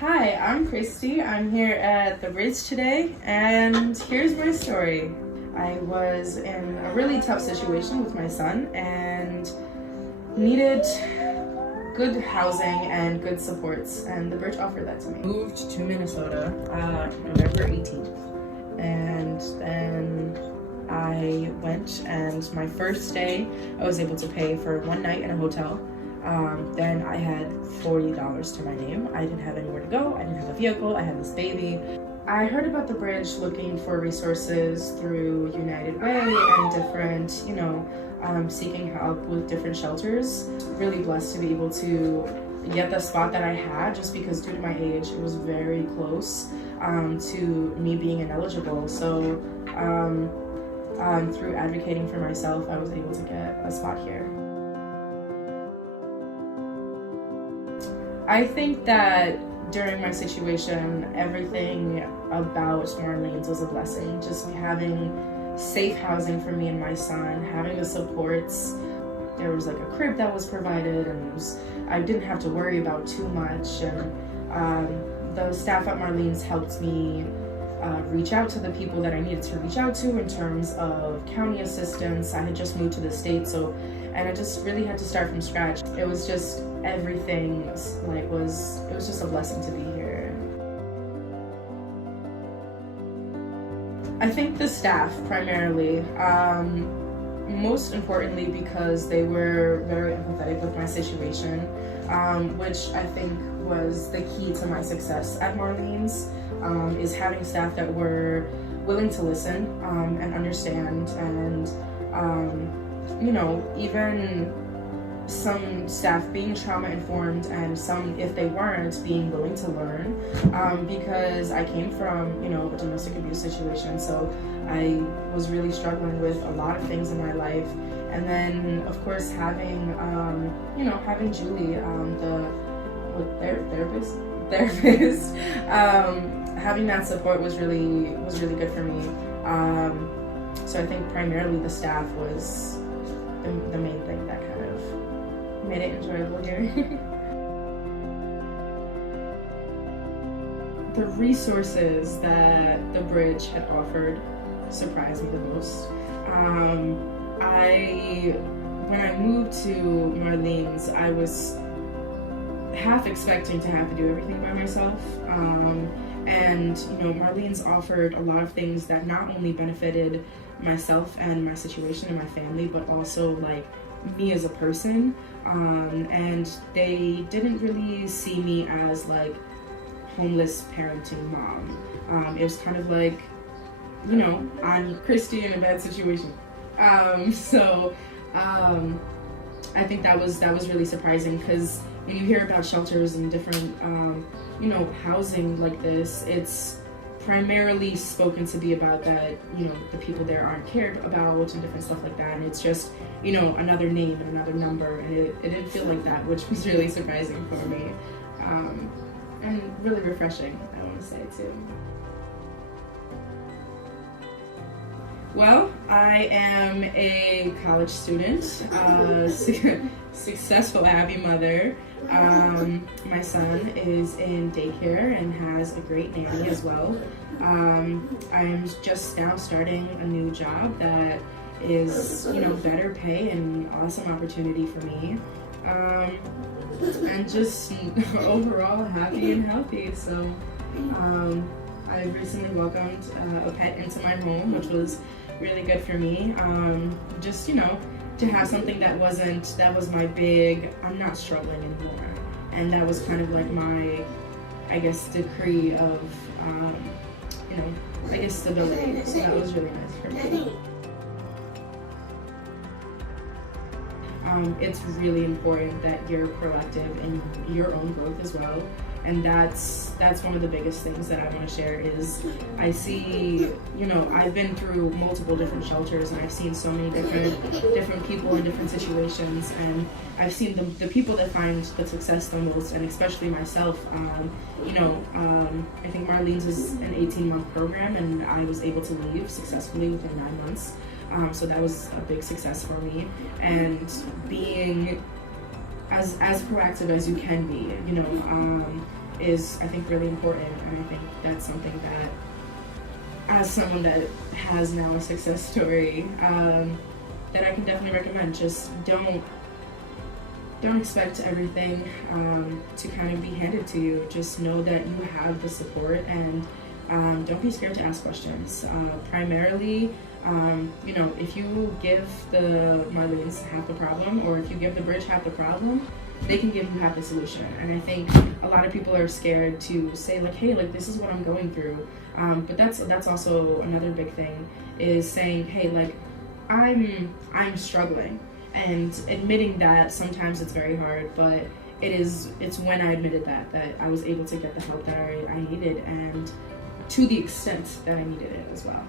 Hi, I'm Kristi. I'm here at the bridge today, and here's my story. I was in a really tough situation with my son and needed good housing and good supports, and the bridge offered that to me. Moved to Minnesota November 18th, and then I went, and my first day I was able to pay for one night in a hotel. Then I had $40 to my name. I didn't have anywhere to go. I didn't have a vehicle. I had this baby. I heard about the bridge looking for resources through United Way and different, seeking help with different shelters. Really blessed to be able to get the spot that I had, just because due to my age, it was very close to me being ineligible. So through advocating for myself, I was able to get a spot here. I think that during my situation, everything about Marlene's was a blessing. Just having safe housing for me and my son, having the supports. There was like a crib that was provided, and I didn't have to worry about too much. And the staff at Marlene's helped me reach out to the people that I needed to reach out to in terms of county assistance. I had just moved to the state, and I just really had to start from scratch. It was just everything it was just a blessing to be here. I think the staff primarily, most importantly because they were very empathetic with my situation, which I think was the key to my success at Marlene's, is having staff that were willing to listen and understand, and even some staff being trauma informed, and some, if they weren't, being willing to learn, because I came from a domestic abuse situation, so I was really struggling with a lot of things in my life. And then of course having Julie, the therapist, having that support was really good for me. So I think primarily the staff was the main thing that kind of made it enjoyable here. The resources that the bridge had offered surprised me the most. When I moved to Marlene's, I was half expecting to have to do everything by myself. And Marlene's offered a lot of things that not only benefited myself and my situation and my family, but also me as a person. And they didn't really see me as homeless parenting mom. It was kind of I'm Kristi in a bad situation. I think that was really surprising, because when you hear about shelters and different housing like this, it's primarily spoken to be about that the people there aren't cared about and different stuff like that, and it's just another name and another number, and it didn't feel like that, which was really surprising for me, and really refreshing, I want to say too. Well, I am a college student, successful, happy mother. My son is in daycare and has a great nanny as well. I'm just now starting a new job that is, better pay and awesome opportunity for me. And just overall happy and healthy. So I recently welcomed a pet into my home, which was really good for me. Just to have something that was my big, I'm not struggling anymore, and that was kind of my, I guess, decree of stability. So that was really nice for me. It's really important that you're proactive in your own growth as well. And that's one of the biggest things that I want to share is I see, I've been through multiple different shelters, and I've seen so many different people in different situations, and I've seen the people that find the success the most, and especially myself. I think Marlene's is an 18-month program, and I was able to leave successfully within 9 months. So that was a big success for me, and being as proactive as you can be, is, I think, really important. And I think that's something that, as someone that has now a success story, that I can definitely recommend. Just don't expect everything to kind of be handed to you. Just know that you have the support, and don't be scared to ask questions. Primarily, you know, if you give the Marlenes half the problem, or if you give the bridge half the problem, they can give you half the solution. And I think a lot of people are scared to say, like, hey, like, this is what I'm going through. But that's also another big thing, is saying, hey, like, I'm struggling, and admitting that. Sometimes it's very hard, but it's when I admitted that I was able to get the help that I needed, and to the extent that I needed it as well.